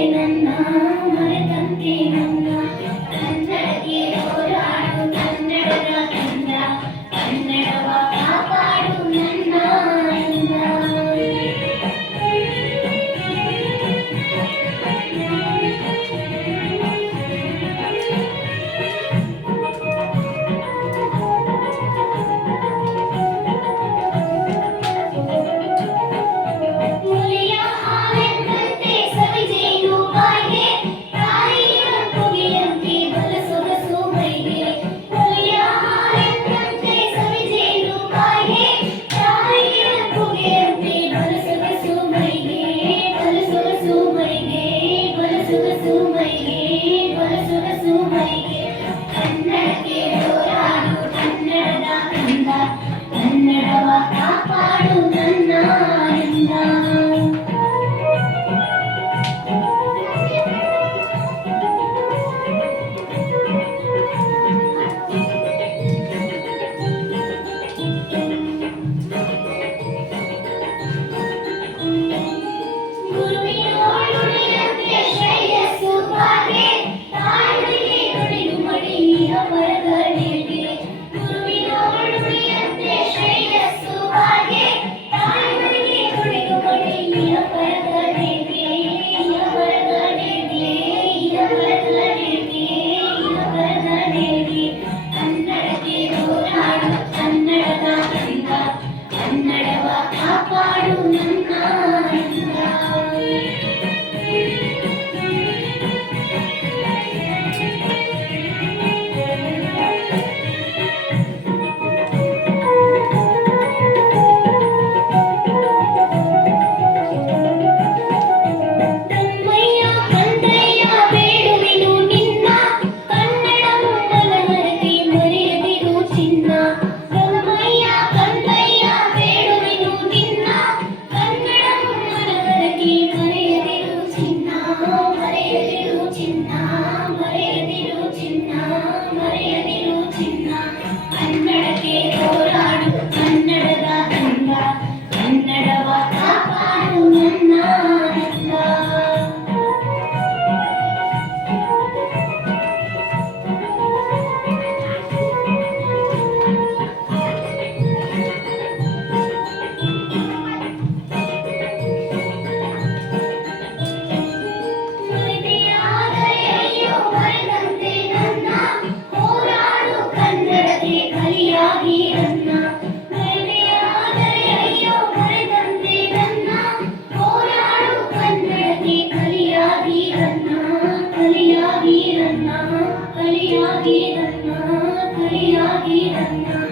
in the. ಕೈಯಾಗಿ ನನ್ನ ಕೈಯಾಗಿ ನನ್ನ